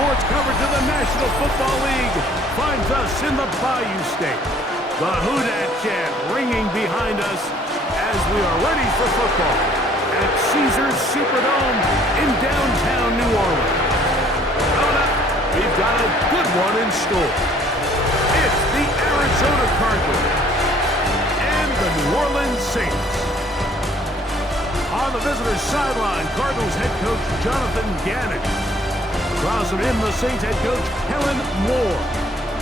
sports coverage of the National Football League finds us in the Bayou State. The Who Dat chant ringing behind us as we are ready for football at Caesars Superdome in downtown New Orleans. Coming up, we've got a good one in store. It's the Arizona Cardinals and the New Orleans Saints. On the visitor's sideline, Cardinals head coach Jonathan Gannon. Across from him, the Saints head coach Kellen Moore.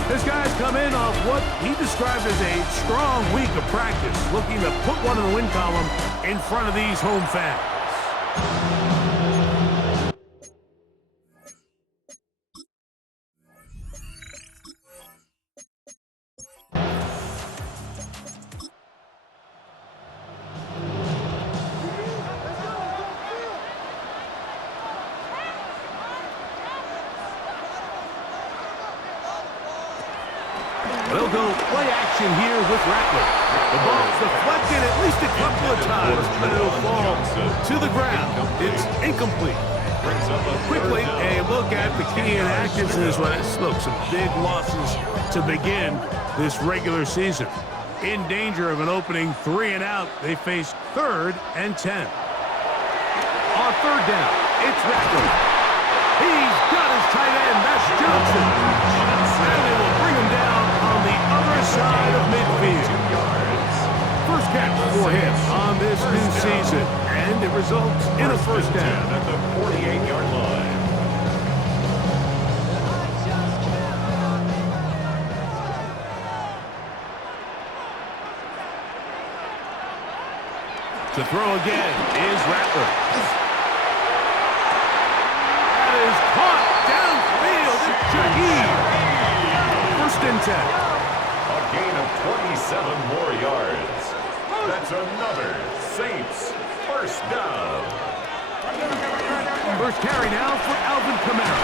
His guys come in off what he described as a strong week of practice, looking to put one in the win column in front of these home fans. They'll go play action here with Rattler. The ball's deflected at least a couple of times, but it'll fall to the ground. It's incomplete. Quickly, a look at the key in Atkins in this one. Look, some big losses to begin this regular season. In danger of an opening 3 and out, they face 3rd and 10. On 3rd down, it's Rattler. He's got his tight end. That's Johnson. And they will bring him down on the other side of midfield. First catch for him on this new season, and it results in a first down at the 48-yard line. To throw again is Rattler. That is caught downfield. It's Shaheed. First and 10. A gain of 27 more yards. That's another Saints first down. First carry now for Alvin Kamara.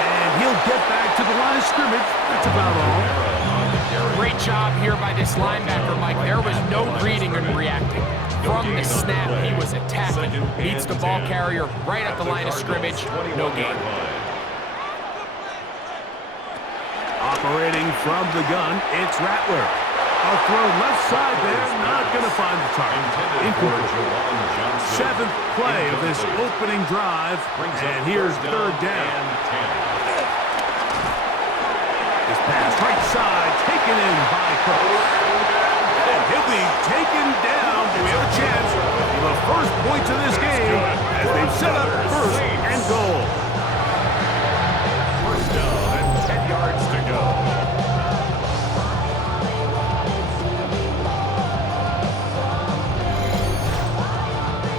And he'll get back to the line of scrimmage. That's about all. Great job here by this linebacker, Mike. There was no reading and reacting. From the snap, he was attacking. Beats the ball carrier right at the line of scrimmage. No gain. Operating from the gun, it's Rattler. A throw left side there, not going to find the target. Incomplete. 7th play of this opening drive, and here's 3rd down. This pass right side, taken in by Cook. And he'll be taken down. We have a chance for the first points of this game as they've set up 1st and goal. First down and 10 yards to go.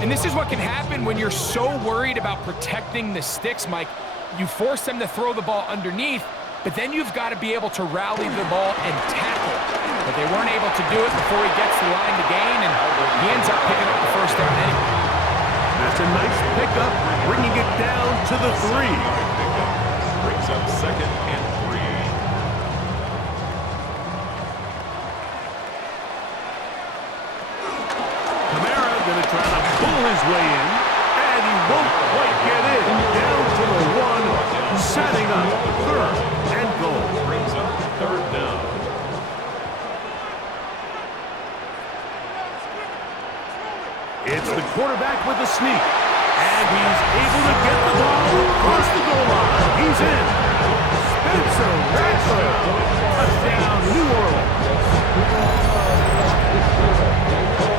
And this is what can happen when you're so worried about protecting the sticks, Mike. You force them to throw the ball underneath, but then you've got to be able to rally the ball and tackle. But they weren't able to do it before he gets the line to gain, and he ends up picking up the first down anyway. That's a nice pickup, bringing it down to the 3. Brings up 2nd and 3. Kamara going to try to pull his way in, and he won't quite get in. Down to the 1, setting up 3rd and goal. Brings up 3rd down. It's the quarterback with the sneak, and he's able to get the ball across the goal line. He's in. Spencer Rattler. Touchdown, New Orleans.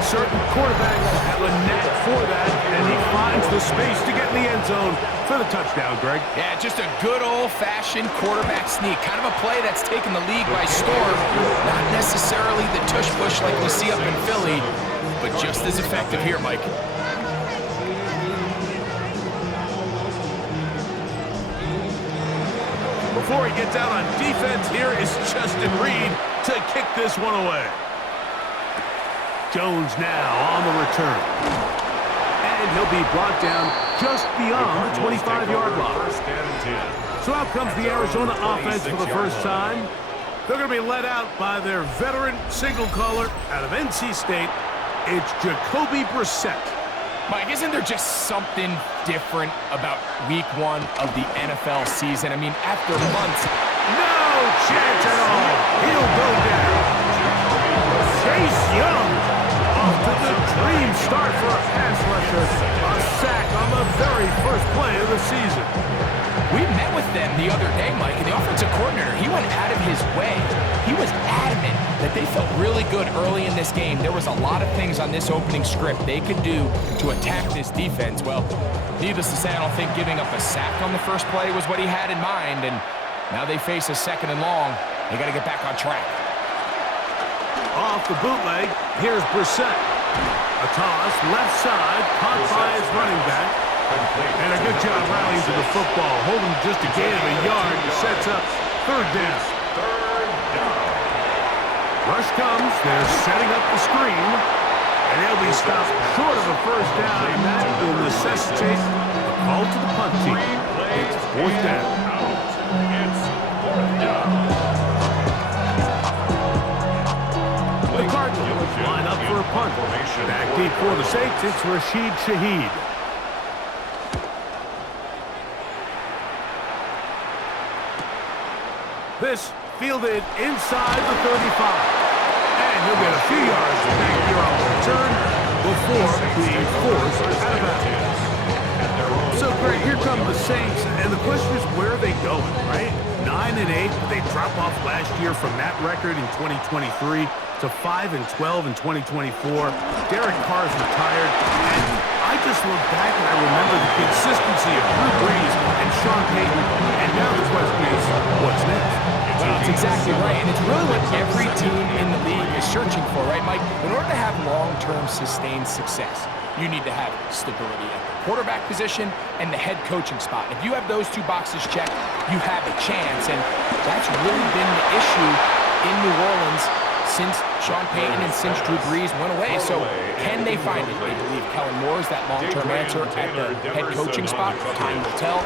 Certain quarterbacks have a knack for that, and he finds the space to get in the end zone for the touchdown, Greg. Yeah, just a good old-fashioned quarterback sneak. Kind of a play that's taken the league by storm. Not necessarily the tush-push like we see up in Philly, but just as effective here, Mike. Before he gets out on defense, here is Justin Reed to kick this one away. Jones now on the return. And he'll be brought down just beyond the 25-yard line. So out comes the Arizona offense for the first time. They're going to be led out by their veteran signal caller out of NC State. It's Jacoby Brissett. Mike, isn't there just something different about week 1 of the NFL season? I mean, after months... No chance at all. He'll go down. Chase Young off to the dream start for a pass rusher. A sack on the very first play of the season. We met with them the other day, Mike, and the offensive coordinator, he went out of his way. He was adamant that they felt really good early in this game. There was a lot of things on this opening script they could do to attack this defense. Well, needless to say, I don't think giving up a sack on the first play was what he had in mind, and now they face a 2nd and long. They got to get back on track. Off the bootleg, here's Brissett. A toss, left side, caught by his running back. And a good job rallying to the football. Holding just a gain of a yard. Sets up 3rd down. Rush comes. They're setting up the screen. And they'll be stopped short of a 1st down. And that will necessitate a call to the punt team. It's 4th down. It's 4th down. The Cardinals line up for a punt. Back deep for the Saints, it's Rashid Shaheed. This fielded inside the 35. And he'll get a few yards back here on the return before being forced out of bounds. So, Greg, here come the Saints, and the question is, where are they going, right? 9-8, they drop off last year from that record in 2023 to 5-12 in 2024. Derek Carr's retired, and I just look back and I remember the consistency of Drew Brees and Sean Payton, and now the question is, what's next? Well, that's exactly right, and it's really what every team in the league is searching for, right, Mike? In order to have long-term sustained success, you need to have stability at the quarterback position and the head coaching spot. If you have those 2 boxes checked, you have a chance, and that's really been the issue in New Orleans since Sean Payton and since Drew Brees went away. So can they find it? They believe Kellen Moore is that long-term answer at the head coaching spot. Time will tell.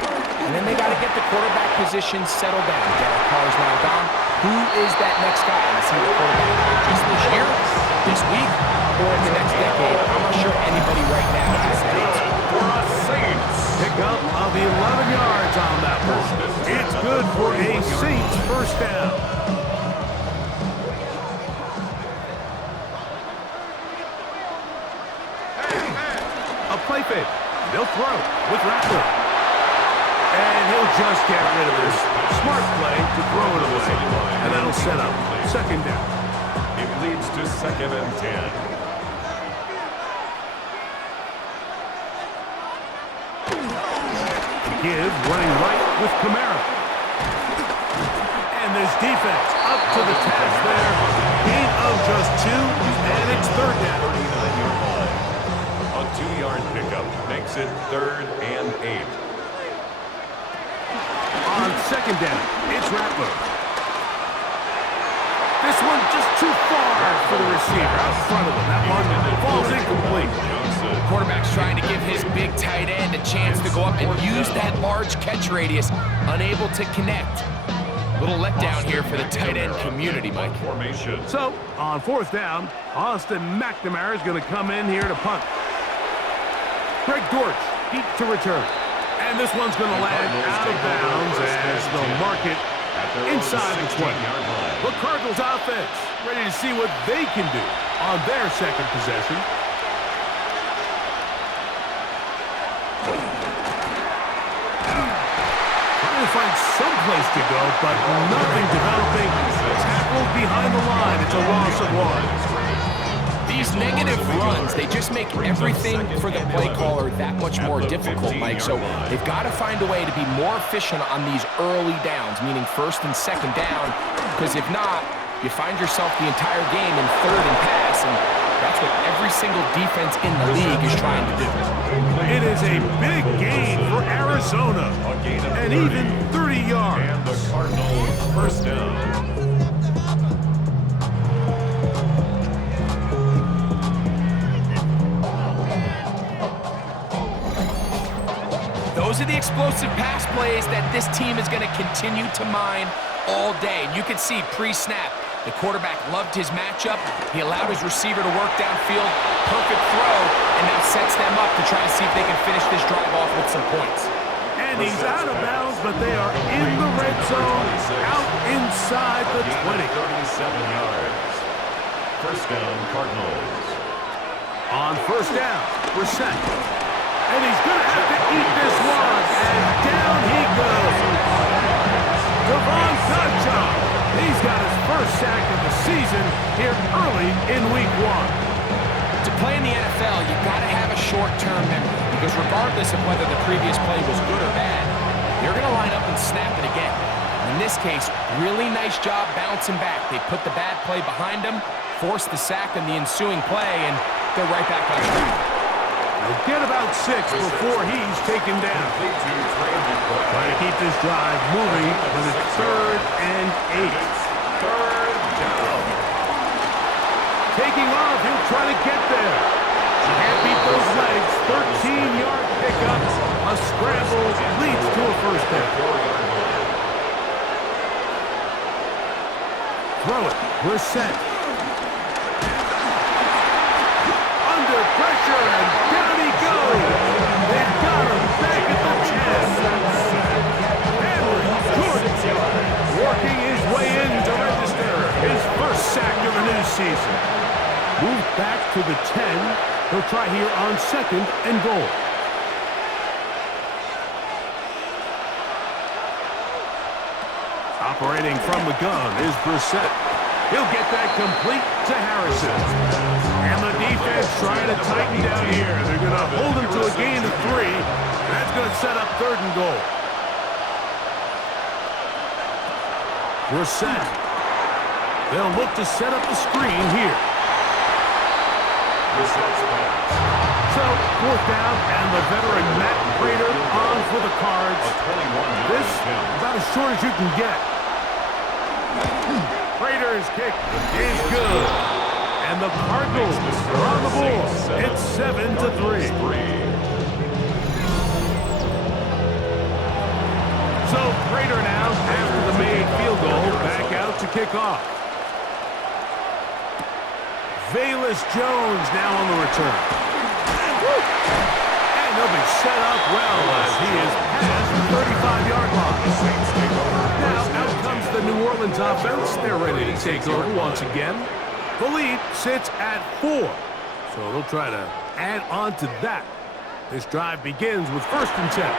And then they got to get the quarterback position settled down. Derek Carr's now gone. Who is that next guy? Is he the quarterback just this year, this week, or in the next decade? I'm not sure anybody right now has that answer. For a Saints. Pickup of 11 yards on that one. It's good for a Saints 1st down. A play fake. They'll throw with Rattler. And he'll just get rid of this. Smart play to throw it away. And that'll set up 2nd down. It leads to 2nd and 10. Gibbs running right with Kamara. And this defense up to the task there. Gain of just 2, and it's 3rd down. 39-yard line. A 2-yard pickup makes it 3rd and 8. On 2nd down, it's Rattler. This one just too far for the receiver out front of him. That one falls incomplete. Quarterback's trying to give his big tight end a chance to go up and use that large catch radius. Unable to connect. Little letdown here for the tight end community, Mike. So, on 4th down, Austin McNamara is going to come in here to punt. Greg Dortch, deep to return. And this one's going to land out of bounds as they'll mark it inside the 20. The Cardinals offense ready to see what they can do on their 2nd possession. Trying to find some place to go, but nothing developing. Tackled behind the line. It's a loss of 1. These negative runs, they just make everything for the play caller that much more difficult, Mike. So they've got to find a way to be more efficient on these early downs, meaning 1st and 2nd down, because if not, you find yourself the entire game in 3rd and pass, and that's what every single defense in the league is trying to do. It is a big gain for Arizona, and even 30 yards. And the Cardinals 1st down. Those are the explosive pass plays that this team is going to continue to mine all day. And you can see pre-snap, The quarterback loved his matchup. He allowed his receiver to work downfield. Perfect throw, and now sets them up to try to see if they can finish this drive off with some points. And he's out of bounds, but they are in the red zone, out inside the 20. 37 yards. First down, Cardinals. On first down, Brissett. And he's going to have to eat this one, and down he goes. Devon Godchaux. He's got his first sack of the season here early in week 1. To play in the NFL, you've got to have a short-term memory, because regardless of whether the previous play was good or bad, they're going to line up and snap it again. In this case, really nice job bouncing back. They put the bad play behind them, forced the sack in the ensuing play, and they're right back on track. They'll get about 6 before he's taken down. Trying to keep this drive moving when it's 3rd and 8. Third down. Taking off, he'll try to get there. Can't beat those legs. 13-yard pickup. A scramble leads to a first down. Throw it. Brissett. Under pressure, and down he goes. They've got him back at the 10. Henry Jordan working his way in to register his first sack of the new season. Moved back to the 10. He'll try here on 2nd and goal. Operating from the gun is Brissett. He'll get that complete to Harrison. And the defense trying to tighten down here. They're going to hold him to a gain of 3. That's going to set up 3rd and goal. Brissett. They'll look to set up the screen here. So, 4th down, and the veteran Matt Prater on for the Cards. This about as short as you can get. Prater's kick is good. And the Cardinals are on the board. It's 7-3. So, Prater now, after the made field goal, back out to kick off. Velus Jones now on the return. And they'll be set up well as he is past the 35-yard line. Now out comes the New Orleans offense. They're ready to take over once again. The lead sits at 4. So they'll try to add on to that. This drive begins with 1st and 10.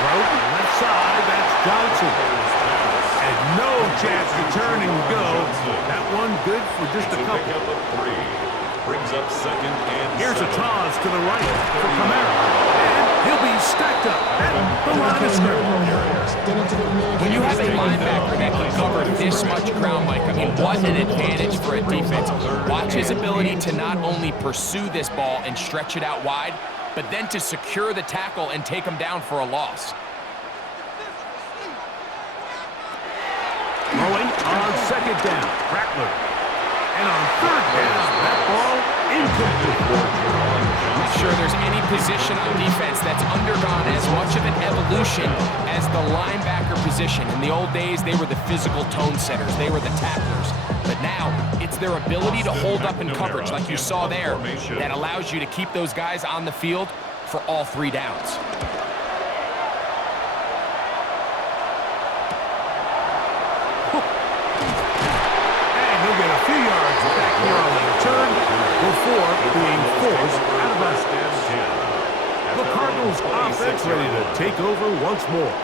Throw left side, that's Johnson. And no chance to turn and go. That one good for just a couple. Brings up 2nd and Here's a toss to the right for Kamara. And he'll be stacked up at the line of scrimmage. When you have a linebacker that can cover this much ground, Mike, I mean, what an advantage for a defense. Watch his ability to not only pursue this ball and stretch it out wide, but then to secure the tackle and take him down for a loss. Throwing on 2nd down, Rattler. And on 3rd down, that ball incomplete. Not sure there's any position on defense that's undergone as much of an evolution as the linebacker position. In the old days, they were the physical tone setters. They were the tacklers. But now, it's their ability to hold up in coverage, like you saw there, that allows you to keep those guys on the field for all 3 downs. Get a few yards back here on the return before being forced out of bounds. The Cardinals offense ready to take over once more.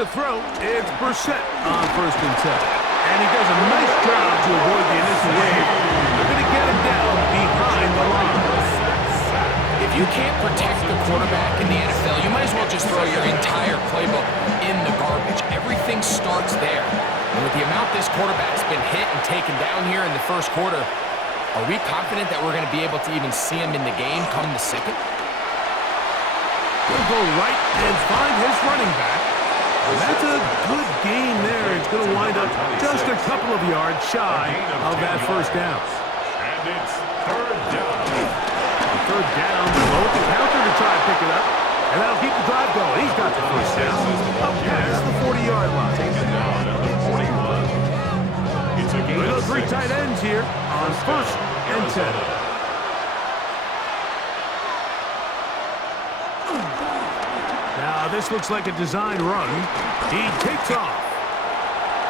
To throw, it's Brissett on 1st and 10. And he does a nice job to avoid the initial wave. They're going to get him down behind the line. If you can't protect the quarterback in the NFL, you might as well just throw your entire playbook in the garbage. Everything starts there. And with the amount this quarterback's been hit and taken down here in the 1st quarter, are we confident that we're going to be able to even see him in the game come the 2nd? He'll go right and find his running back. And that's a good gain there. It's going to wind up just a couple of yards shy of that 1st down. it's third down. Third down, below the counter to try and pick it up. And that'll keep the drive going. He's got the first down. Up past the 40-yard line. Taken down at the 41. It's a gain of 3 6. tight ends here on first and 10. Now this looks like a design run. He takes off.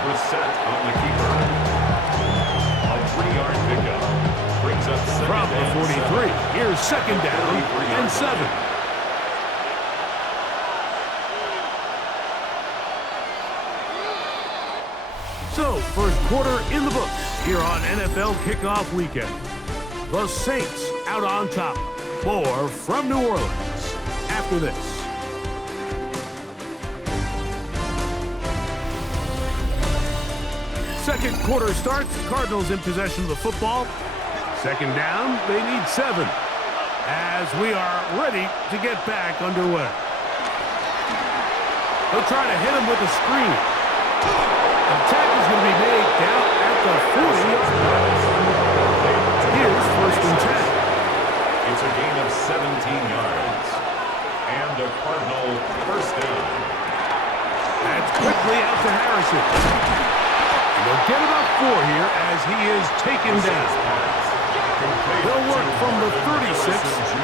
Brissett on the keeper. A 3-yard pickup. Brings up second From the and 43. 7. Here's second down and 7. So, first quarter in the books here on NFL Kickoff Weekend. The Saints out on top. More from New Orleans after this. Second quarter starts. Cardinals in possession of the football. Second down, they need 7. As we are ready to get back underway. They'll try to hit him with a screen. Attack is going to be made down at the 40-yard line. Here's first and 10. It's a gain of 17 yards. And a Cardinal first down. That's quickly out to Harrison. And they'll get about 4 here as he is taken down. They'll work from the 36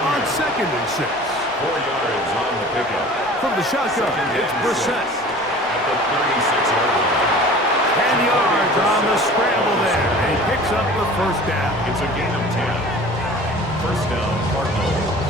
on second and 6. 4 yards on the pickup. From the shotgun, it's Brissett. At the 36-yard line. 10 yards on the scramble there. And he picks up the first down. It's a gain of 10. First down, Cardinals.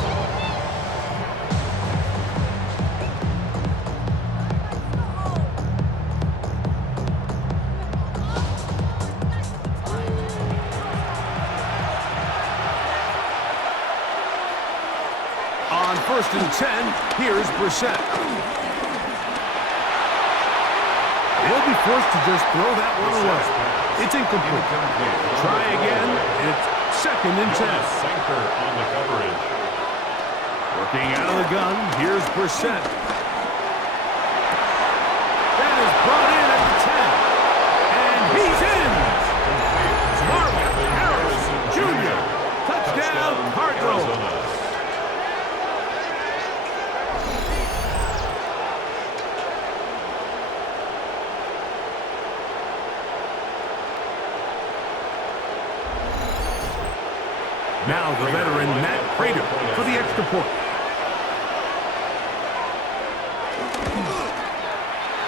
On first and 10, here's Brissett. He'll be forced to just throw that one away. It's incomplete. Try again. It's second and 10. Sinker on the coverage. Working out of the gun, here's Brissett. That is brought in at the 10. And he's in! Marvin Harrison Jr. Touchdown, Cardinals. Now the veteran Matt Prater for the extra point.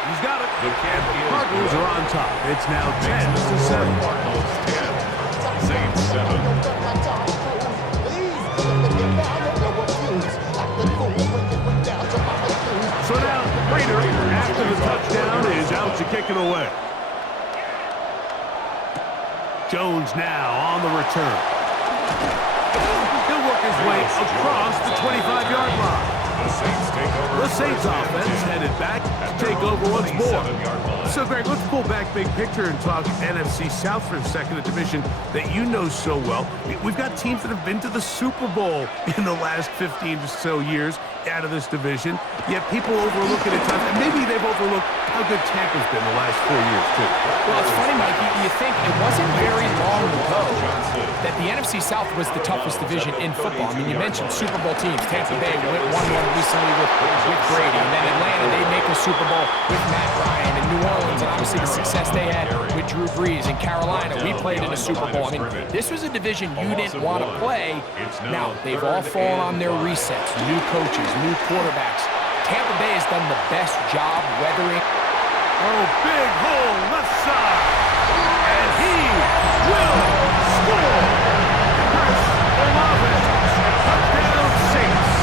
He's got it. The Cardinals are on top. It's now 10-7. Cardinals 10. Saints 7. So now Prater, after the touchdown, is out to kick it away. Jones now on the return. He'll work his way across the 25-yard line. The Saints offense headed back to take over once more. So, Greg, let's pull back big picture and talk NFC South for a second, a division that you know so well. We've got teams that have been to the Super Bowl in the last 15 or so years out of this division, yet people overlook it at times, and maybe they've overlooked how good Tampa's been the last 4 years, too. Well, it's funny, Mike, you think it wasn't very long ago that the NFC South was the toughest division in football. I mean, you mentioned Super Bowl teams. Tampa Bay won one recently with Brady, and then Atlanta, they make a Super Bowl with Matt Ryan, and New Orleans, and obviously the success they had with Drew Brees. In Carolina, we played in a Super Bowl. I mean, this was a division you didn't want to play. Now, they've all fallen on their resets, new coaches, new quarterbacks. Tampa Bay has done the best job weathering. Oh, big hole left side. And he will score. Chris Olave. Touchdown Saints.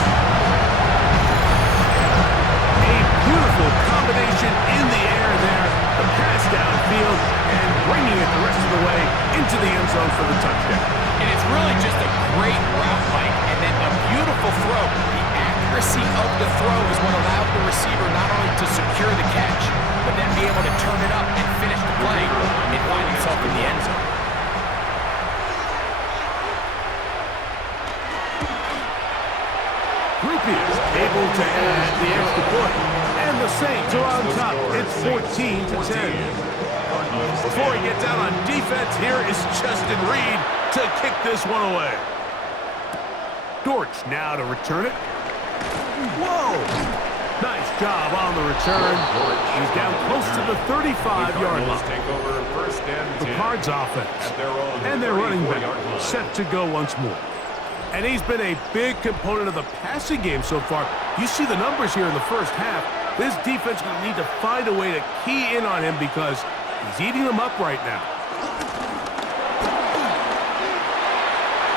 A beautiful combination in the air there. The pass downfield and bringing it the rest of the way into the end zone for the touchdown. And it's really just a great route, Mike, and then a beautiful throw. The accuracy of the throw is what allowed the receiver not only to secure the catch, but then be able to turn it up and finish the play and find himself in the end zone. Groupie is able to add the extra point. And the Saints are on top. It's 14-10. Before he gets out on defense, here is Justin Reed to kick this one away. Dortch now to return it. Whoa! Nice job on the return. He's down close to the 35-yard line. Take over first and The 10 Cards offense. at their own And their running 34-yard back line. set to go once more. And he's been a big component of the passing game so far. You see the numbers here in the first half. This defense is going to need to find a way to key in on him because he's eating them up right now.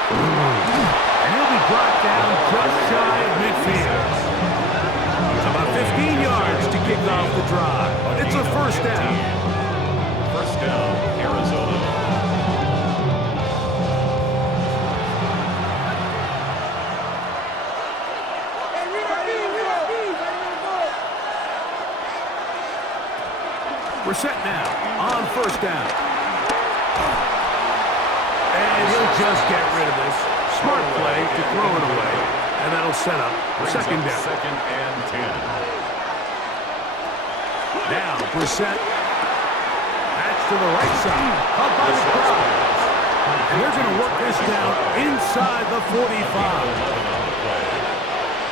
And he'll be brought down just shy of midfield. It's about 15 yards to kick off the drive. It's a first down. First down, Arizona. We're set now on first down. And he'll just get rid of this. Smart play to throw it away. And that'll set up second down. Second and 10. Now Brissett. That's to the right side. Up by the crowd. And they're going to work this down inside the 45.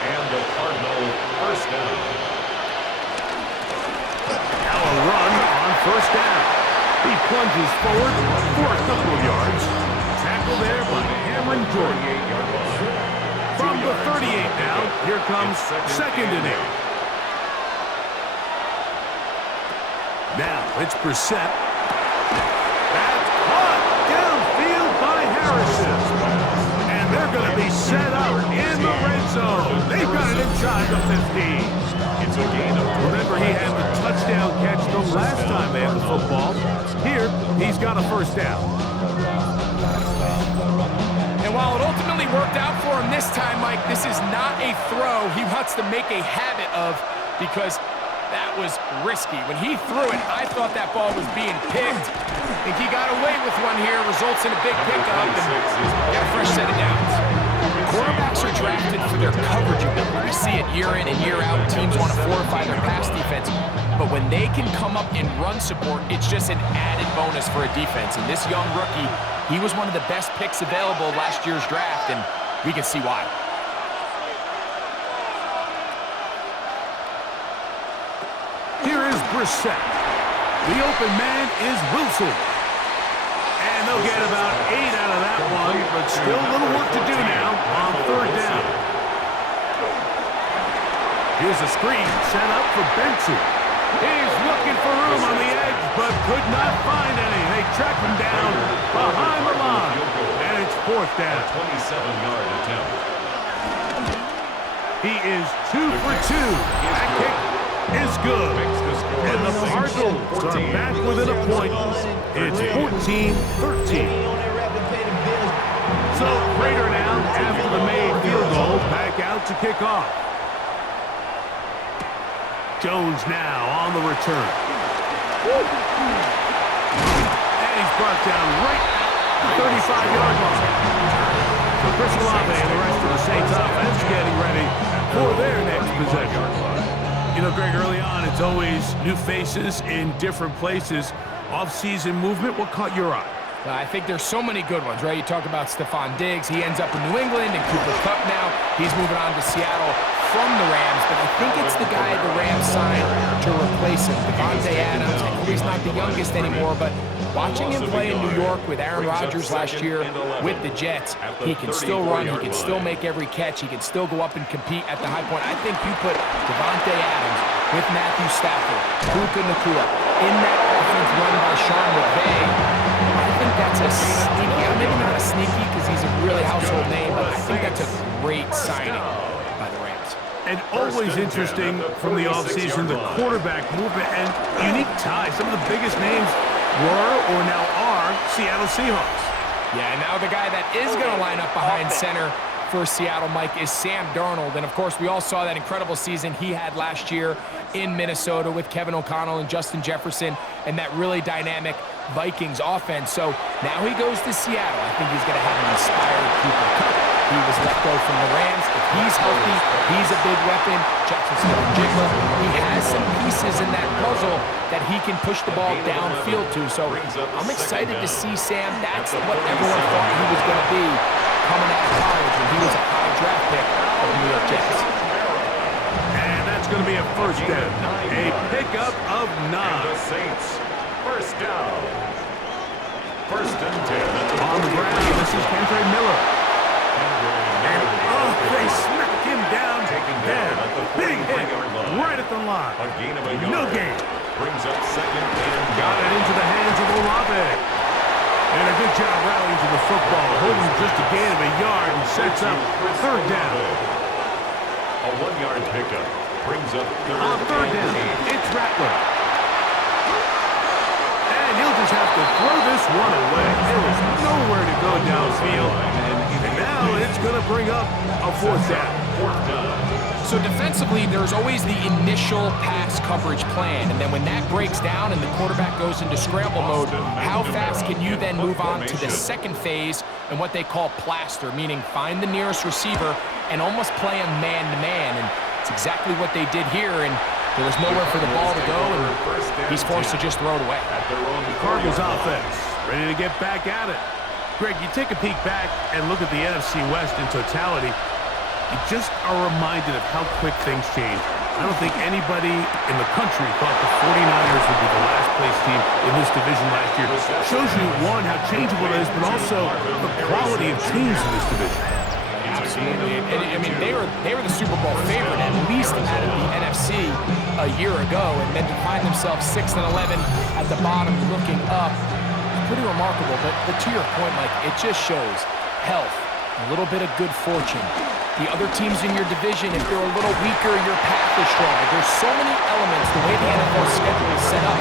And the Cardinal first down. Now a run on first down. He plunges forward for a couple of yards. Tackle there by Cameron Jordan. 38-yard line. From the 38 now, here comes second and 8. Now it's Brissett. That's caught downfield by Harrison. And they're going to be set up in the red zone. They've got it inside the 15. It's a gain of Remember, he had the touchdown catch the last time they had the football. Here, he's got a first down. And while it ultimately worked out for him this time, Mike, this is not a throw he wants to make a habit of because that was risky. When he threw it, I thought that ball was being picked. I think he got away with one here, results in a big pickup, and got a fresh set of downs. Quarterbacks are drafted for their coverage ability. We see it year in and year out. Teams want to fortify their pass defense. But when they can come up in run support, it's just an added bonus for a defense. And this young rookie, he was one of the best picks available last year's draft, and we can see why. Here is Brissett. The open man is Wilson. And they'll get about 8 out of that one, but still a little work to do now on third down. Here's a screen set up for Benson. He's looking for room on the edge, but could not find any. They track him down behind the line, and it's fourth down. 27-yard attempt. He is 2 for 2. That kick is good. And the Cardinals are back within a point. It's 14-13. So Prater now, after the made field goal, back out to kick off. Jones now on the return. And he's brought down right at the 35-yard line. So Chris Olave and the rest of the Saints offense getting ready for their next possession. You know, Greg, early on, it's always new faces in different places. Off-season movement, what caught your eye? I think there's so many good ones, right? You talk about Stephon Diggs. He ends up in New England, and Cooper Kupp now. He's moving on to Seattle from the Rams, but I think it's the guy the Rams signed to replace him, Davante Adams. I know he's not the youngest anymore, but watching him play in New York with Aaron Rodgers last year with the Jets, he can still run, he can still make every catch, he can still go up and compete at the high point. I think you put Davante Adams with Matthew Stafford, Puka Nacua, in that offense run by Sean McVay. I think that's a sneaky, maybe not a sneaky because he's a really household name, but I think that's a great signing by the Rams. And always interesting from the offseason, the quarterback movement and unique ties. Some of the biggest names were or now are Seattle Seahawks. Yeah, and now the guy that is going to line up behind center for Seattle, Mike, is Sam Darnold. And, of course, we all saw that incredible season he had last year in Minnesota with Kevin O'Connell and Justin Jefferson and that really dynamic Vikings offense. So now he goes to Seattle. I think he's going to have an inspired Cooper Kupp. He was let go from the Rams. If he's healthy, he's a big weapon. Jackson Smith-Njigba, he has some pieces in that puzzle that he can push the ball downfield to. So I'm excited to see Sam. That's what everyone thought he was going to be coming out of college when he was a high draft pick of the New York Jets. And that's going to be a first down. A pickup of 9. The Saints, first down. First and 10. On the ground, this is Kendre Miller. And they smack him down. There. Big hit right at the line. A gain of a yard. No gain. Brings up second and Got it into the hands of Olave. And a good job rallying to the football, holding just a gain of a yard and sets up third down. A 1-yard pickup brings up On third down, it's Rattler. And he'll just have to throw this one away. There is nowhere to go downfield. And now it's going to bring up a fourth down. So defensively, there's always the initial pass coverage plan, and then when that breaks down and the quarterback goes into scramble mode, how fast can you then move on to the second phase and what they call plaster, meaning find the nearest receiver and almost play him man-to-man, and it's exactly what they did here, and there was nowhere for the ball to go, and he's forced to just throw it away. The Cardinals offense ready to get back at it. Greg, you take a peek back and look at the NFC West in totality. You just are reminded of how quick things change. I don't think anybody in the country thought the 49ers would be the last place team in this division last year. Shows you, one, how changeable it is, but also the quality of teams in this division. Absolutely. And, I mean, they were the Super Bowl favorite, at least out of the NFC a year ago, and then to find themselves 6-11 at the bottom looking up, pretty remarkable. But to your point, Mike, it just shows health, a little bit of good fortune. The other teams in your division, if they're a little weaker, your path is stronger. There's so many elements, the way the NFL schedule is set up.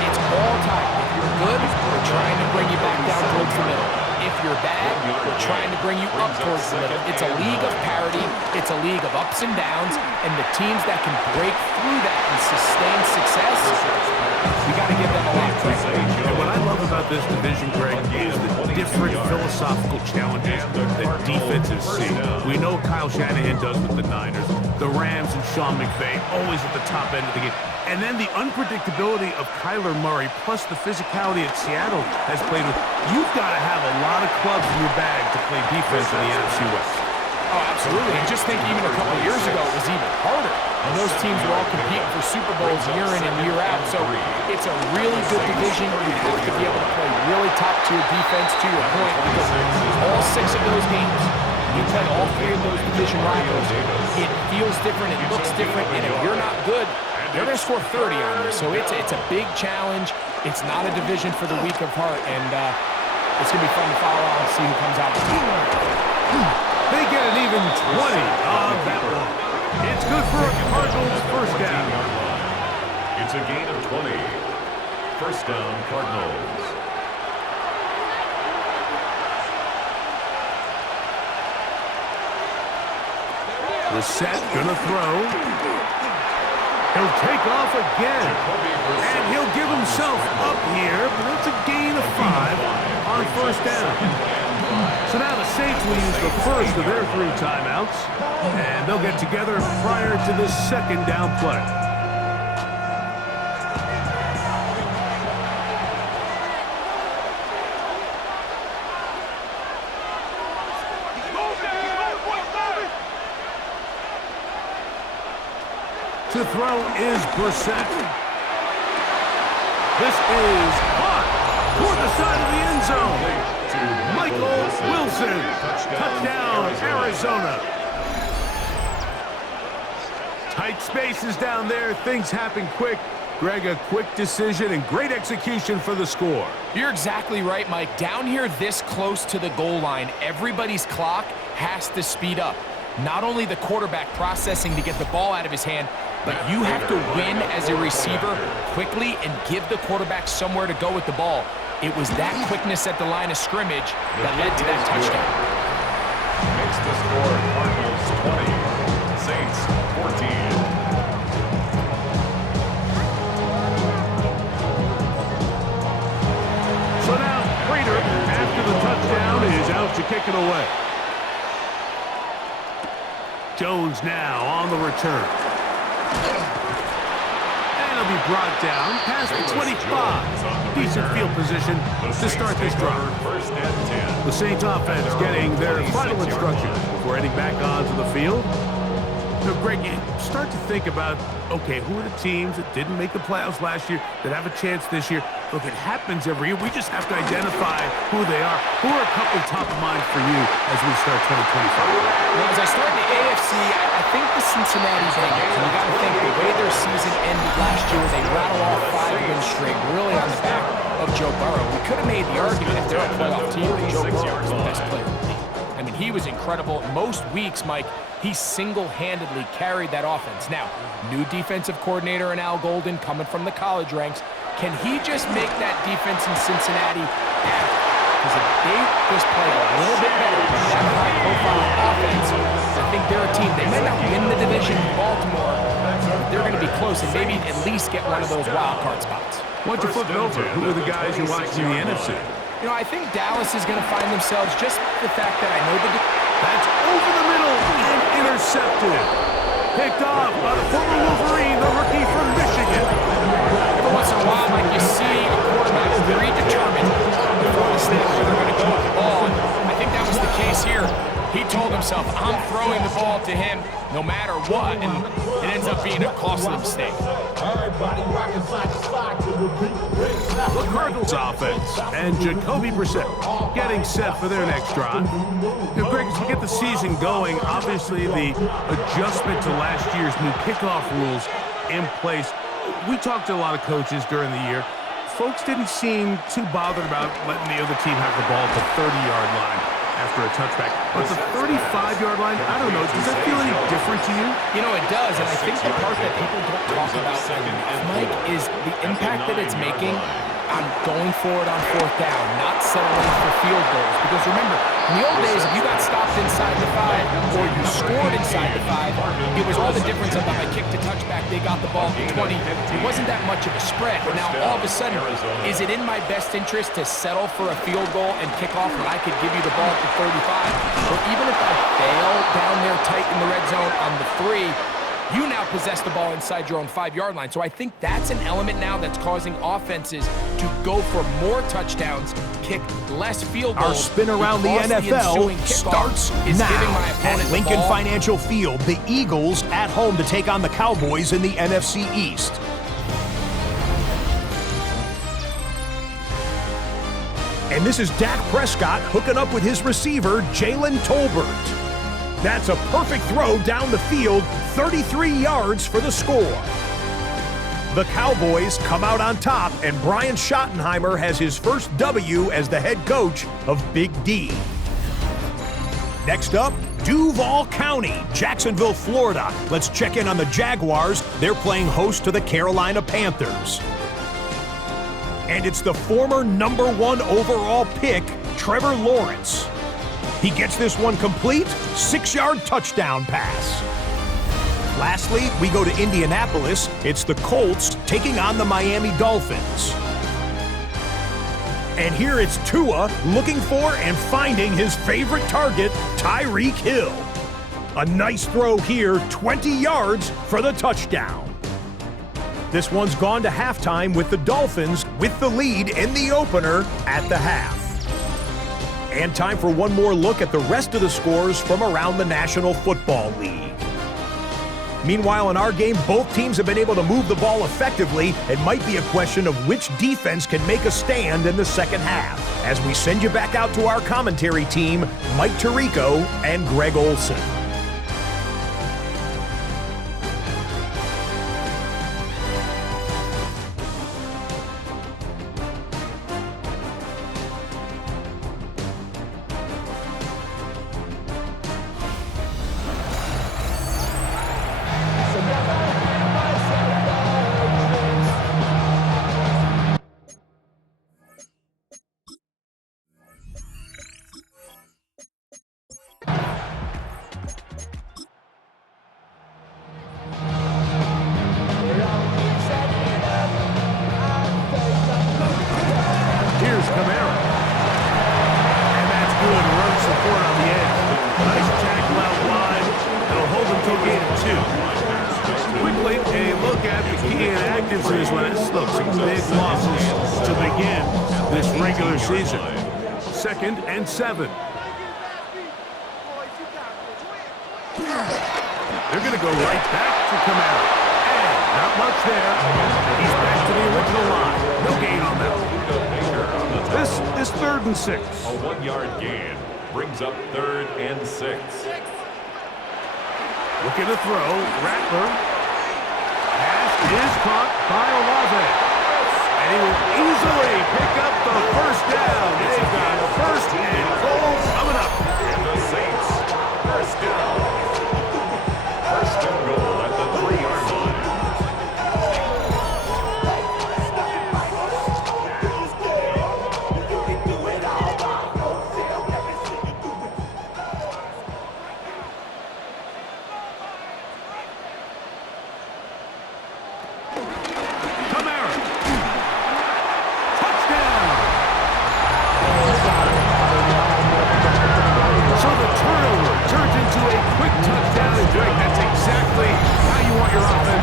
It's all tight. If you're good, we're trying to bring you back down towards the middle. If you're bad, we're trying to bring you up towards the middle. It's a league of parity. It's a league of ups and downs. And the teams that can break through that and sustain success, we got to give them a lot of credit. And what I love about this division, Greg, is the different philosophical challenges that defenses see. We know Kyle Shanahan does with the Niners, the Rams and Sean McVay, always at the top end of the game. And then the unpredictability of Kyler Murray, plus the physicality that Seattle has played with. You've got to have a lot of clubs in your bag to play defense in the NFC West. Oh, absolutely. And just think even a couple years ago, it was even harder. And those teams were all competing for Super Bowls year in and year out. So it's a really good division. You have to be able to play really top-tier defense, to your point, because all 6 of those games, you play all 3 of those division rivals, it feels different, it looks different, and if you're not good, they're going to score 30 on you. So it's a big challenge. It's not a division for the weak of heart, and it's going to be fun to follow and see who comes out. They get an even 20 on that one. It's good for a Cardinals first down. It's a gain of 20. First down, Cardinals. The set, gonna throw. He'll take off again. And he'll give himself up here, but that's a gain of 5 on first down. So now the Saints will use the first of their 3 timeouts, and they'll get together prior to the second down play. To throw is Brissett. This is caught toward the side of the end zone. Michael Wilson, touchdown, Arizona. Tight spaces down there, things happen quick. Greg, a quick decision and great execution for the score. You're exactly right, Mike. Down here this close to the goal line, everybody's clock has to speed up. Not only the quarterback processing to get the ball out of his hand, but you have to win as a receiver quickly and give the quarterback somewhere to go with the ball. It was that quickness at the line of scrimmage that led to that touchdown. Makes the score Cardinals 20, Saints 14. So now Prater, after the touchdown, is out to kick it away. Jones now on the return. And he'll be brought down past the 25. Decent field position to start this drive. The Saints offense getting their final instructions before heading back onto the field. So, Greg, you start to think about, okay, who are the teams that didn't make the playoffs last year that have a chance this year? Look, it happens every year. We just have to identify who they are. Who are a couple top of mind for you as we start 2025? Well, as I start in the AFC, I think the Cincinnati Bengals. And you got to think the way their season ended last year, they rattled off 5 wins straight, really on the back of Joe Burrow. We could have made the argument if they're a playoff team that Joe Burrow was the best player in the league. I mean, he was incredible. Most weeks, Mike, he single-handedly carried that offense. Now, new defensive coordinator in Al Golden coming from the college ranks. Can he just make that defense in Cincinnati better? Because if they just play a little bit better with that high-profile offense, I think they're a team. They might not win the division in Baltimore, but they're going to be close and maybe at least get one of those wild card spots. Once you flip it over, who are the guys you're watching in the NFC? You know, I think Dallas is going to find themselves just the fact that I know the... That's over the middle and intercepted. Picked off by the former Wolverine, the rookie from Michigan. Every once in a while, like you see a quarterback very determined before the snap where they're going to go with the ball. And I think that was the case here. He told himself, I'm throwing the ball to him no matter what, and it ends up being a costly mistake. The Cardinals offense and Jacoby Brissett getting set for their next drive. Now, Greg, as we get the season going, obviously the adjustment to last year's new kickoff rules in place. We talked to a lot of coaches during the year. Folks didn't seem too bothered about letting the other team have the ball at the 30-yard line after a touchback. But the 35-yard line, I don't know, does that feel any different to you? You know, it does, and I think the part that people don't talk about, Mike, is the impact that it's making on going for it on 4th down, not settling for field goals. Because remember, in the old days, if you got stopped inside the 5 or you scored inside the 5, it was all the difference of I kicked a touchback, they got the ball at the 20. It wasn't that much of a spread. But now, all of a sudden, is it in my best interest to settle for a field goal and kick off when I could give you the ball at the 35? Or even if I fail down there tight in the red zone on the 3, you now possess the ball inside your own 5-yard line. So I think that's an element now that's causing offenses to go for more touchdowns, kick less field goals. Our spin around the NFL starts now at Lincoln Financial Field. The Eagles at home to take on the Cowboys in the NFC East. And this is Dak Prescott hooking up with his receiver, Jalen Tolbert. That's a perfect throw down the field, 33 yards for the score. The Cowboys come out on top, and Brian Schottenheimer has his first W as the head coach of Big D. Next up, Duval County, Jacksonville, Florida. Let's check in on the Jaguars. They're playing host to the Carolina Panthers. And it's the former #1 overall pick, Trevor Lawrence. He gets this one complete, 6-yard touchdown pass. Lastly, we go to Indianapolis. It's the Colts taking on the Miami Dolphins. And here it's Tua looking for and finding his favorite target, Tyreek Hill. A nice throw here, 20 yards for the touchdown. This one's gone to halftime with the Dolphins with the lead in the opener at the half. And time for one more look at the rest of the scores from around the National Football League. Meanwhile, in our game, both teams have been able to move the ball effectively. It might be a question of which defense can make a stand in the second half. As we send you back out to our commentary team, Mike Tirico and Greg Olson. to a gain of 2. Quickly, a look at the key inactives in this one. Look, some big losses to begin this regular season. 2nd and 7. They're going to go right back to Camara. And not much there. He's back to the original line. No gain on that one. This is 3rd and 6. A 1-yard gain brings up 3rd and 6. Looking to throw. Rattler. Pass is caught by Olave. And he will easily pick up the first down. They've got a 1st and goal coming up. And the Saints, 1st down. 1st and goal at the 3-yard line.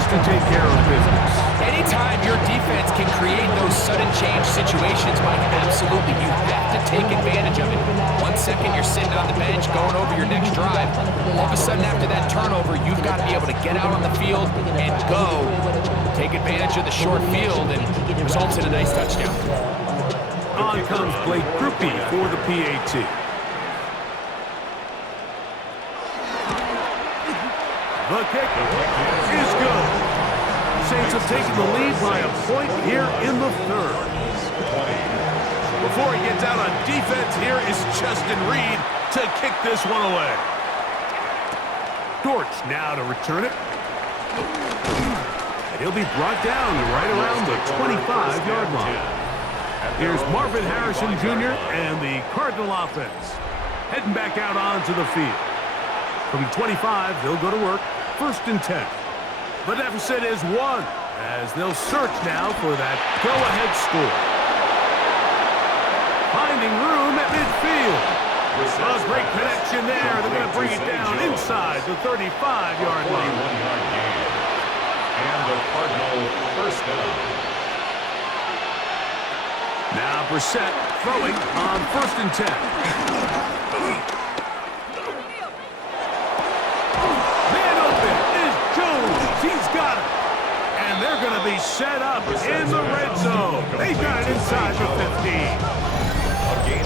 To take care of business. Anytime your defense can create those sudden change situations, Mike, absolutely, you have to take advantage of it. 1 second, you're sitting on the bench going over your next drive. All of a sudden, after that turnover, you've got to be able to get out on the field and go. Take advantage of the short field, and it results in a nice touchdown. On comes Blake Grupe for the PAT. The kick is good. Saints have taken the lead by a point here in the 3rd. Before he gets out on defense, here is Justin Reed to kick this one away. Dortch now to return it. And he'll be brought down right around the 25-yard line. Here's Marvin Harrison Jr. and the Cardinal offense heading back out onto the field. From 25, they'll go to work. 1st and 10. The deficit is 1 as they'll search now for that go-ahead score. Finding room at midfield. A great connection there. They're going to bring it down inside the 35-yard line. 41-yard gain. And the Cardinal 1st down. Now Brissett throwing on 1st and 10. He's got it. And they're going to be set up in the red zone. They've got it inside the 15.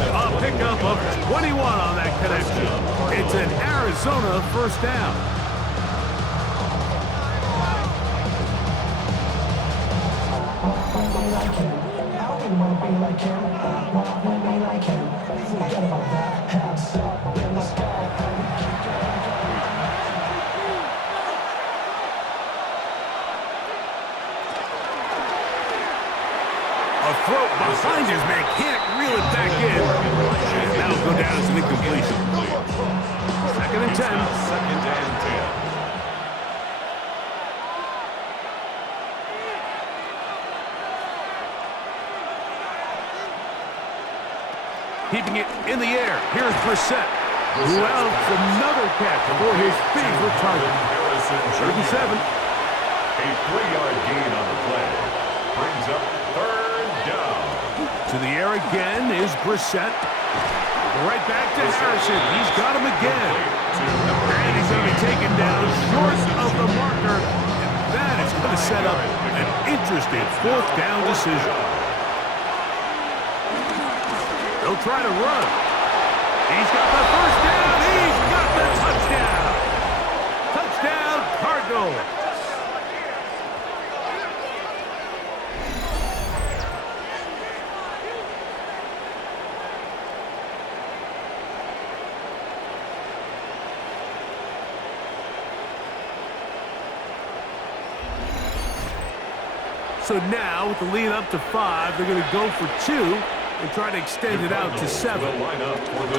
A pickup of 21 on that connection. It's an Arizona 1st down. A throw behind his man, can't reel it back in. And that'll go down as an incompletion. 2nd and 10. 2nd and 10. Keeping it in the air. Here's Brissett. Who else? Another catch for his favorite target. 3rd and 7. A 3-yard gain on the play. Brings up 3rd down. To the air again is Brissett. Right back to Harrison. He's got him again. And he's going to be taken down short of the marker. And that is going to set up an interesting 4th down decision. They'll try to run. He's got the 1st down. He's got the touchdown. Touchdown, Cardinals. So now, with the lead up to 5, they're going to go for 2 and try to extend it out to 7. They'll try to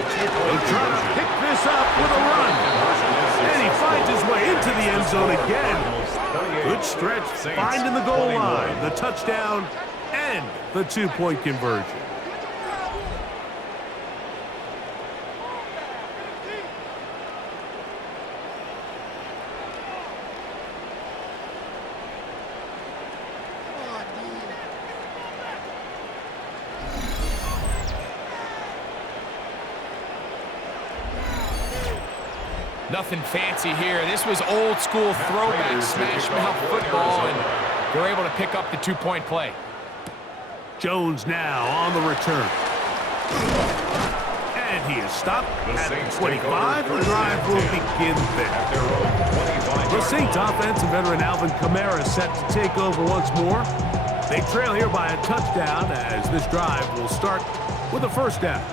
pick this up with a run. And he finds his way into the end zone again. Good stretch, finding the goal line, the touchdown, and the 2-point conversion. Nothing fancy here. This was old school throwback smash mouth football, and they're able to pick up the 2-point play. Jones now on the return. And he is stopped at 25. The drive will begin there. The Saints offense and veteran Alvin Kamara set to take over once more. They trail here by a touchdown as this drive will start with a first down.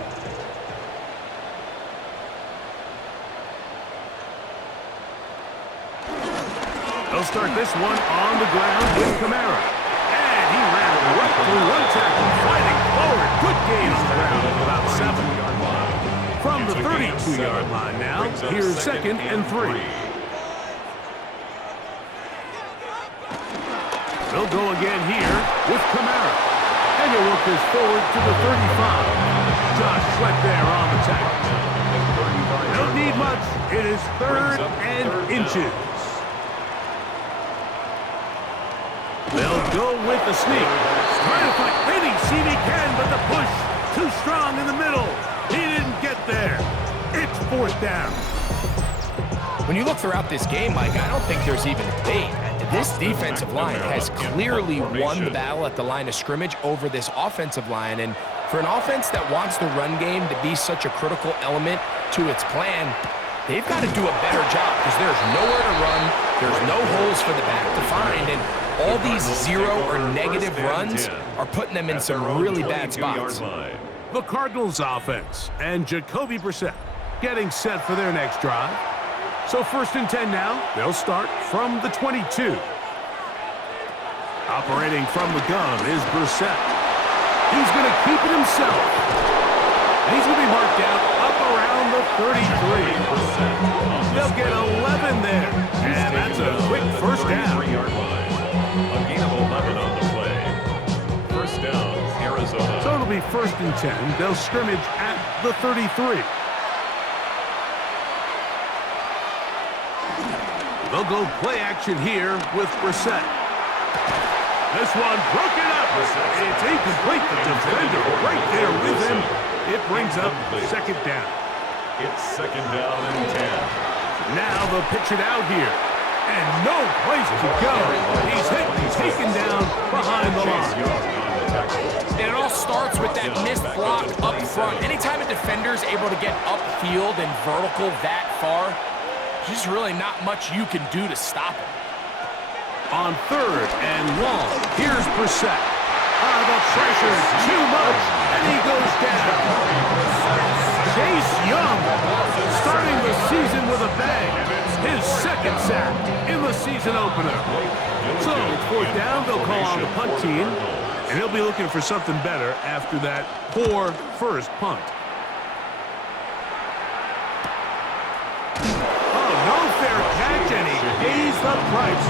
They'll start this one on the ground with Kamara. And he ran right through one tackle, fighting forward. Good gain on the ground of about 7. From the 32-yard line now, here's 2nd and 3. They'll go again here with Kamara. And he'll work this forward to the 35. Josh Sweat there on the tackle. Don't need much. It is 3rd and inches. They'll go with the sneak. Trying to find any seam he can, but the push too strong in the middle. He didn't get there. It's 4th down. When you look throughout this game, Mike, I don't think there's even debate. This defensive line has clearly won the battle at the line of scrimmage over this offensive line. And for an offense that wants the run game to be such a critical element to its plan, they've got to do a better job because there's nowhere to run. There's no holes for the back to find. And all these 0 or negative runs are putting them in some really bad spots. The Cardinals offense and Jacoby Brissett getting set for their next drive. So 1st and 10 now. They'll start from the 22. Operating from the gun is Brissett. He's going to keep it himself. And he's going to be marked out up around the 33. They'll get 11 there. And that's a quick first down. A gain of 11 on the play. First down, Arizona. So it'll be 1st and 10. They'll scrimmage at the 33. They'll go play action here with Brissett. This one broken up. It's incomplete. The defender right there with him. It brings up 2nd down. It's 2nd down and 10. Now they'll pitch it out here. And no place to go. He's hit and taken down behind the line. And it all starts with that missed block up front. Anytime a defender's able to get upfield and vertical that far, there's just really not much you can do to stop him. On 3rd and long, here's Brissett. The pressure's too much, and he goes down. Chase Young starting the season with a bang. His 2nd sack in the season opener. So it's 4th down. They'll call on the punt team, and he'll be looking for something better after that poor first punt. No fair catch, and he pays the price.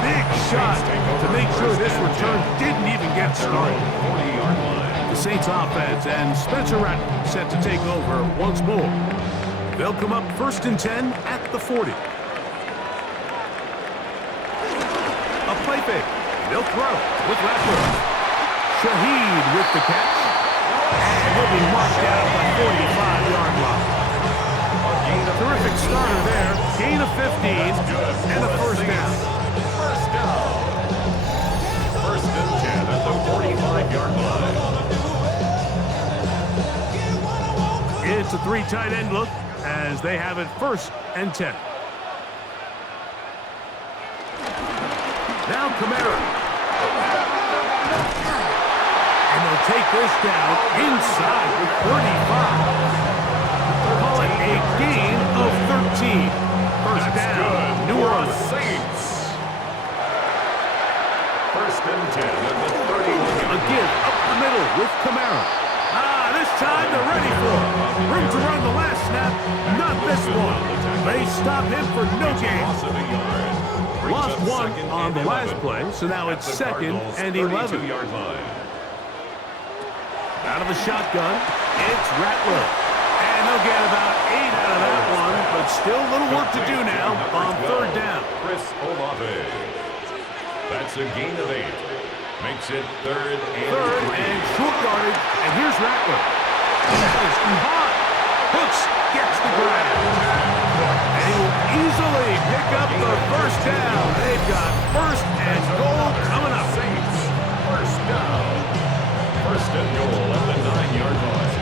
Big shot to make sure this return didn't even get started. The Saints offense and Spencer Rattler set to take over once more. They'll come up 1st and 10 at the 40. A play fake. They'll throw with Rattler. Shaheed with the catch. And he'll be marked down at the 45-yard line. Terrific starter there. Gain of 15 and a first down. First down. 1st and 10 at the 45-yard line. It's a 3 tight end look as they have it 1st and 10. Now Kamara. And they'll take this down inside the 35. Call it a gain of 13. First down, New Orleans. Saints. 1st and 10 at the 31. A give up the middle with Kamara. This time they're ready for it. Room to run the last snap. Not this one. They stop him for no gain. Lost 1 on the last play, so now it's 2nd and 11. Out of the shotgun, it's Rattler. And they'll get about 8 out of that one, but still a little work to do now on 3rd down. Chris Olave. That's a gain of 8. Makes it 3rd and short yardage, and here's Rattler. That is too hot. Hooks gets the grab. And he will up the first down. They've got first and goal coming up. Saints, first down. First and goal at the 9-yard line.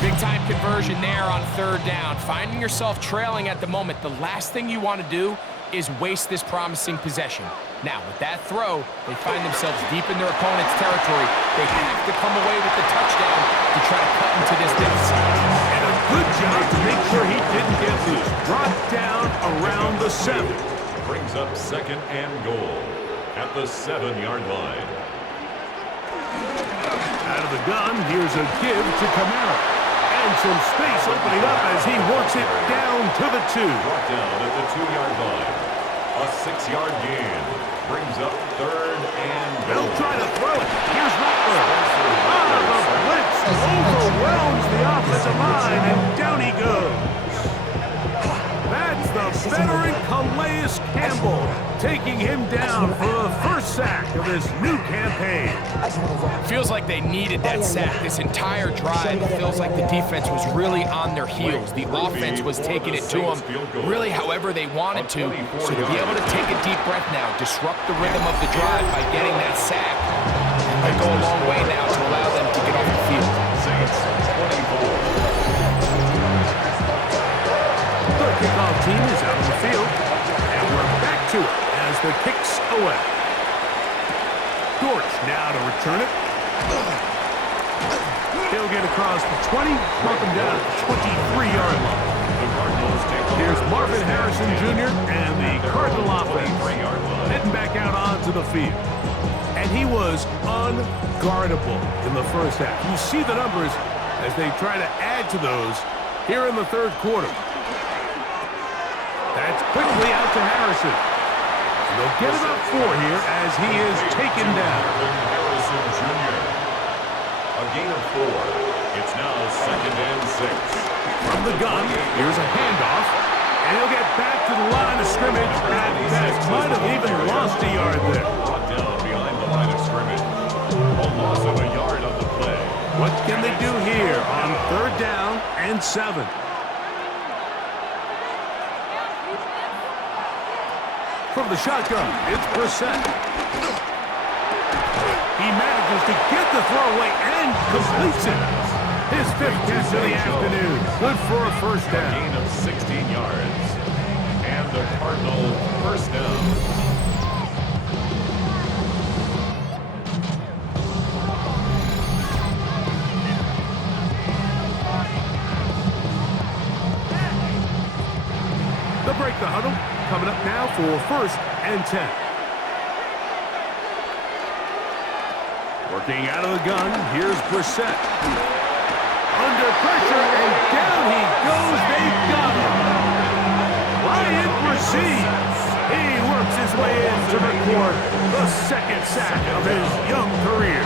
Big-time conversion there on third down. Finding yourself trailing at the moment, the last thing you want to do is waste this promising possession. Now, with that throw, they find themselves deep in their opponent's territory. They have to come away with the touchdown to try to cut into this deficit. And a good job to make sure he didn't get loose. Brought down around the 7. Brings up second and goal at the 7-yard line. Out of the gun, here's a give to Kamara. And some space opening up as he works it down to the 2. Brought down at the 2-yard line. A 6-yard gain. Brings up third and goal. They'll try to throw it. Here's Rattler. The blitz overwhelms the offensive line, and down he goes. That's the veteran Calais Campbell taking him down for the first sack of this new campaign. Feels like they needed that sack this entire drive. It feels like the defense was really on their heels. The offense was taking it to them really however they wanted to. So to be able to take a deep breath now, disrupt the rhythm of the drive by getting that sack, they go a long way now to allow them to get off the field. Saints 24. The kickoff team is out on the field, and we're back to it as the kick's away. Dortch now to return it. He'll get across the 20, mark him down at the 23-yard line. The Cardinals take over. Here's Marvin Harrison Jr. and the Cardinal offense heading back out onto the field. And he was unguardable in the first half. You see the numbers as they try to add to those here in the third quarter. That's quickly out to Harrison. And they'll get about 4 here as he is taken down. Harrison Jr. A gain of 4. It's now second and 6. From the gun, here's a handoff. And he'll get back to the line of scrimmage. At best, might have even lost a yard there. Brought down behind the line of scrimmage. A loss of a yard on the play. What can they do here on third down and 7? From the shotgun, it's Brissett. He manages to get the throwaway and completes it. His 5th catch of the afternoon. Good for a first A down. gain of 16 yards. And the Cardinal first down. They'll break the huddle. Coming up now for first and 10. Working out of the gun, here's Brissett. Under pressure, and down he goes. They got him. Ryan Brissett. He works his way in to record the 2nd sack of his young career.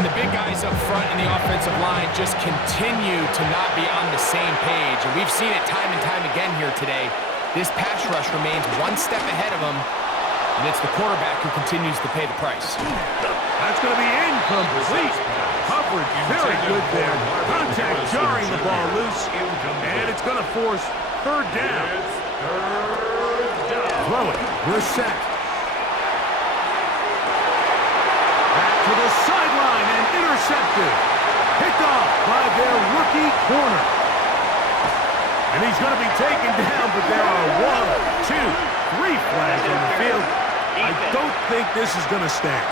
And the big guys up front in the offensive line just continue to not be on the same page. And we've seen it time and time again here today. This pass rush remains one step ahead of him, and it's the quarterback who continues to pay the price. That's going to be incomplete. Coverage very good there. Contact jarring the ball loose, and it's going to force third down. Throw it, Brissett. Back to the sideline and intercepted. Picked off by their rookie corner. And he's going to be taken down, but there are 1, 2, 3 flags on the field. I don't think this is going to stand.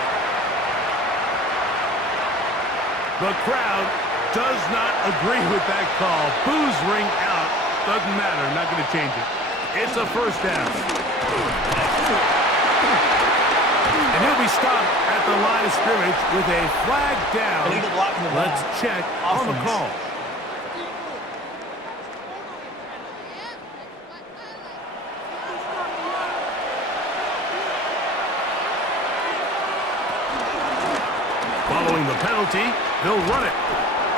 The crowd does not agree with that call. Boos ring out. Doesn't matter. Not going to change it. It's a first down. And he'll be stopped at the line of scrimmage with a flag down. Let's check on the call. Following the penalty, they'll run it.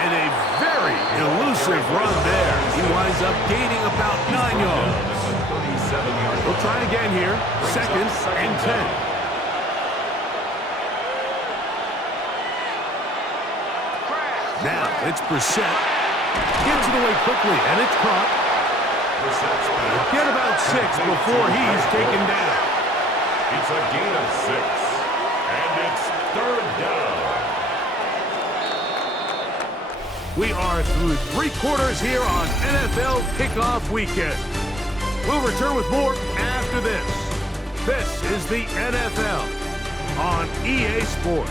And a very elusive run there. He winds up gaining about 9 yards. We'll try again here. Second and 10. Now it's Brissett. Gets it away quickly, and it's caught. Get about 6 before he's taken down. It's a gain of 6, and it's third down. We are through 3 quarters here on NFL Kickoff Weekend. We'll return with more after this. This is the NFL on EA Sports.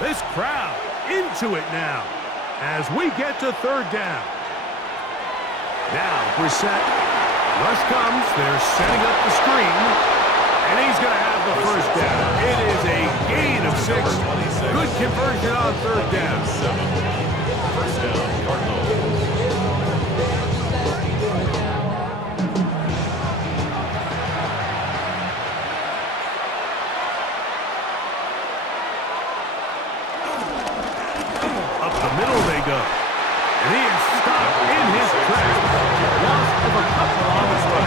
This crowd into it now as we get to third down. Now Brissett. Rush comes. They're setting up the screen. And he's going to have the first down. It is a gain of 6. Good conversion on third down. First down, Cardinals. Up the middle they go. And he is stopped in his tracks. Loss of a couple on his way.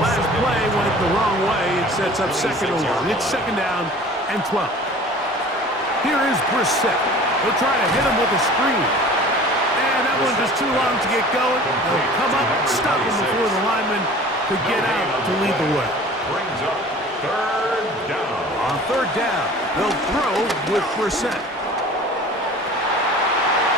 Last play went the wrong way. It sets up second and long. It's second down and 12. Here is Brissett. He'll try to hit him with a screen. And that one's just too long to get going. He'll come up and stop him before the lineman could get out to lead the way. Brings up third down. On third down, they'll throw with Brissett.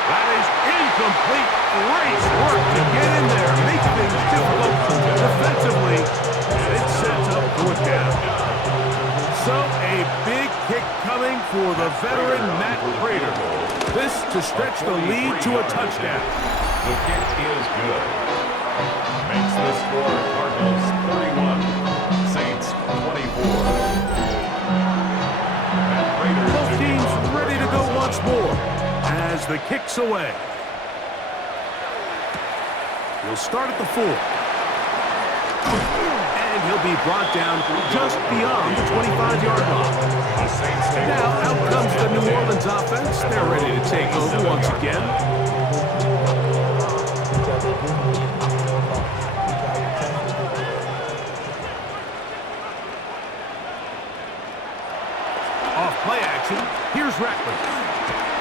That is incomplete. Great work to get in there. Make things difficult defensively. And it sets up fourth down. So a big kick coming for the veteran Matt Prater. This to stretch the lead to a touchdown. The kick is good. Makes the score Cardinals 31, Saints 24. Both teams ready to go once more as the kick's away. He'll start at the 4. And he'll be brought down just beyond the 25-yard line. Now out comes the New Orleans offense. They're ready to take over once again. Off play action, here's Rattler.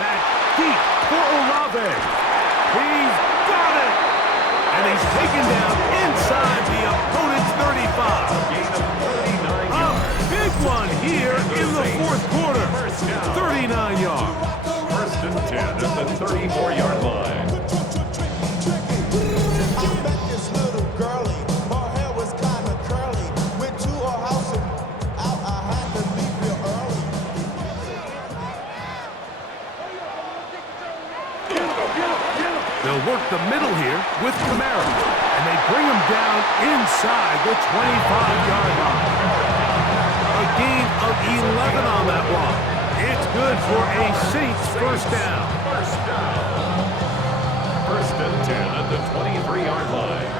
Back deep for Olave. He's got it! And he's taken down inside the opponent's 35. A big one here in the fourth quarter. 39 yards. First and 10 at the 34-yard line. They'll work the middle here with Kamara, and they bring him down inside the 25-yard line. A gain of 11 on that one. It's good for a Saints first down. First and 10 at the 23-yard line.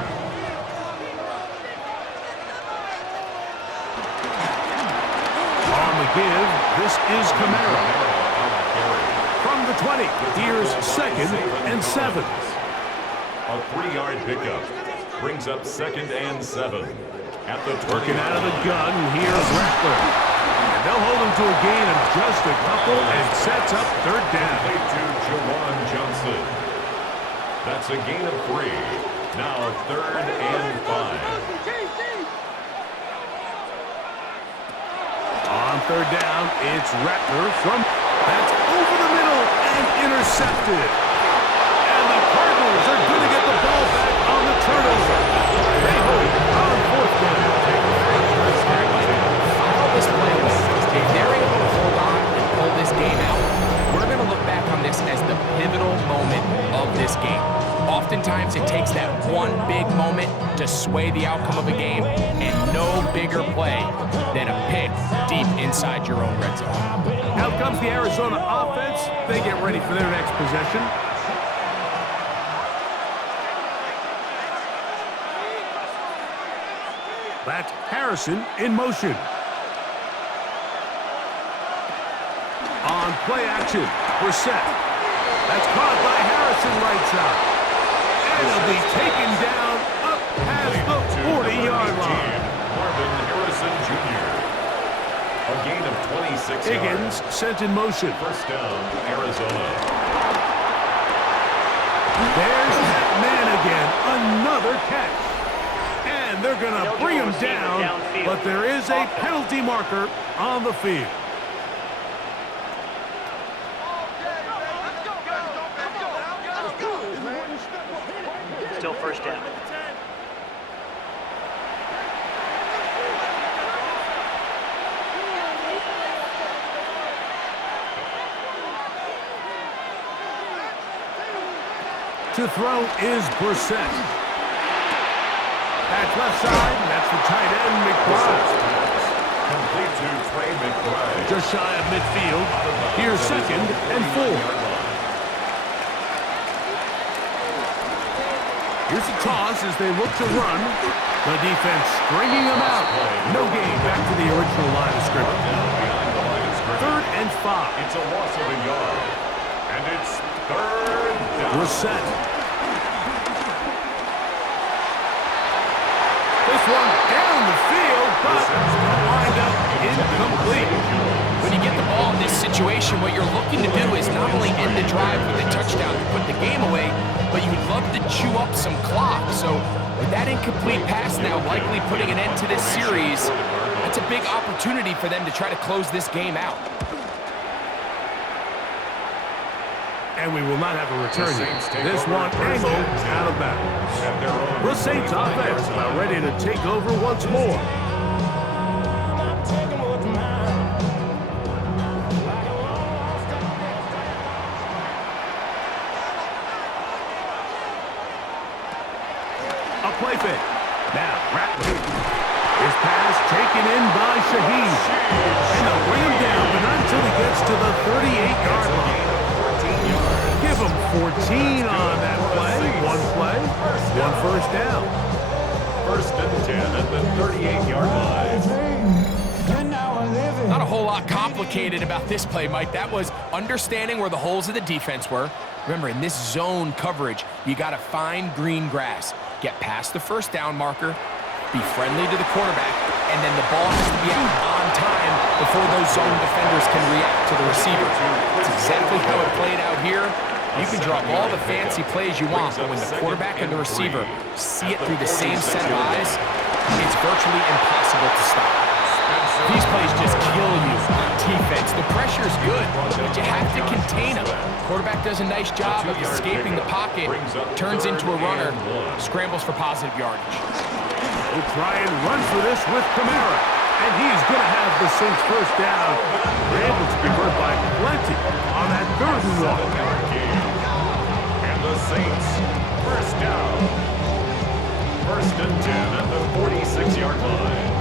On the give, this is Kamara. From the 20, here's second and 7. A 3-yard pickup brings up second and 7. At the 20. Working out of the gun, here's Rattler. And they'll hold him to a gain of just a couple and sets up third down. To Jawan Johnson. That's a gain of 3. Now third and 5. On third down, it's Rattler from... That's over the middle and intercepted. And the Cardinals are going to get the ball back on the turnover. They hold on fourth down. Follow this play. If they're able to hold on and pull this game out, we're going to look back on this as the pivotal moment of this game. Oftentimes, it takes that one big moment to sway the outcome of a game, and no bigger play than a pick deep inside your own red zone. Out comes the Arizona offense. They get ready for their next possession. That's Harrison in motion. On play action, Brissett. That's caught by Harrison right side. And he'll be taken down up past the 40-yard line. Marvin Harrison Jr. A gain of 26 Higgins yards. sent in motion. First down, Arizona. There's that man again. Another catch. And they're going to bring him down, but there is a penalty marker on the field. Still first down. To throw is Brissett. That's left side, and that's the tight end, McBride. Complete to Trey McBride. Just shy of midfield. Here's 2nd and 4. Here's a toss as they look to run. The defense stringing them out. No gain. Back to the original line of scrimmage. Behind the line of scrimmage. 3rd and 5. It's a loss of a yard. And it's 3rd down. Brissett. This one down the field, but wind up incomplete. When you get the ball in this situation, what you're looking to do is not only end the drive with a touchdown to put the game away, but you'd love to chew up some clock. So with that incomplete pass now likely putting an end to this series, that's a big opportunity for them to try to close this game out. And we will not have a return here. This one angled out of bounds. The Saints offense about ready to take over once more. A play fake. Now, Rattler. His pass taken in by Shaheed. And they'll bring him down, but not until he gets to the 38-yard line. Give him 14 on that play. One first down. 1st and 10 at the 38-yard line. Not a whole lot complicated about this play, Mike. That was understanding where the holes of the defense were. Remember, in this zone coverage, you got to find green grass. Get past the first down marker, be friendly to the quarterback, and then the ball has to be out on time before those zone defenders can react to the receiver. That's exactly how it played out here. You can draw all the fancy plays you want, but when the quarterback and the receiver see it through the same set of eyes, it's virtually impossible to stop. These plays just kill you on defense. The pressure's good, but you have to contain them. Quarterback does a nice job of escaping the pocket, turns into a runner, scrambles for positive yardage. We'll try and run for this with Kamara. And he's going to have the Saints first down. They're able to convert by plenty on that 3rd and 1. And the Saints first down. 1st and 10 at the 46-yard line.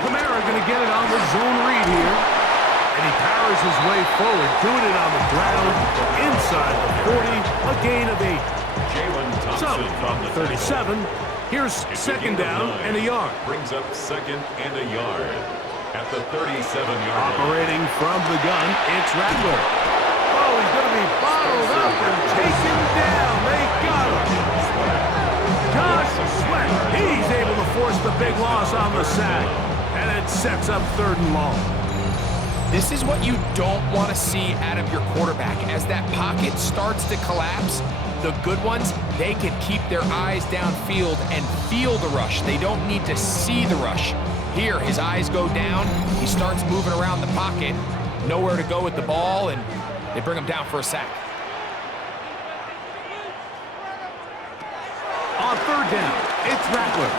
Kamara going to get it on the zone read here. And he powers his way forward, doing it on the ground inside the 40, a gain of 8. Jalen So, Thompson from the 37, here's 2nd down and a yard. Brings up 2nd and a yard at the 37-yard line. Operating from the gun, it's Rattler. Oh, he's going to be bottled up and taken down. They got him. Josh Sweat, he's able to force the big loss on the sack. And it sets up 3rd and long. This is what you don't want to see out of your quarterback. As that pocket starts to collapse, the good ones, they can keep their eyes downfield and feel the rush. They don't need to see the rush. Here, his eyes go down. He starts moving around the pocket. Nowhere to go with the ball, and they bring him down for a sack. On 3rd down, it's Rattler.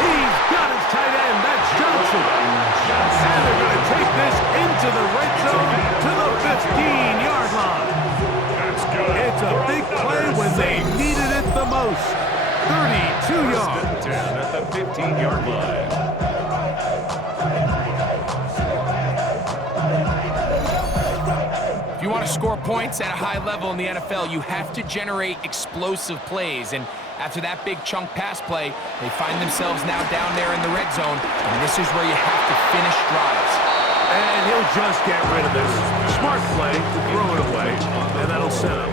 He's got his tight end. That's Johnson. And they're going to take this into the red zone to the 15-yard line. That's good. It's a big play when they needed it the most. 32 yards. 1st and 10 at the 15-yard line. If you want to score points at a high level in the NFL, you have to generate explosive plays. And After that big chunk pass play, they find themselves now down there in the red zone, and this is where you have to finish drives. And he'll just get rid of this. Smart play to throw it away, and that'll set up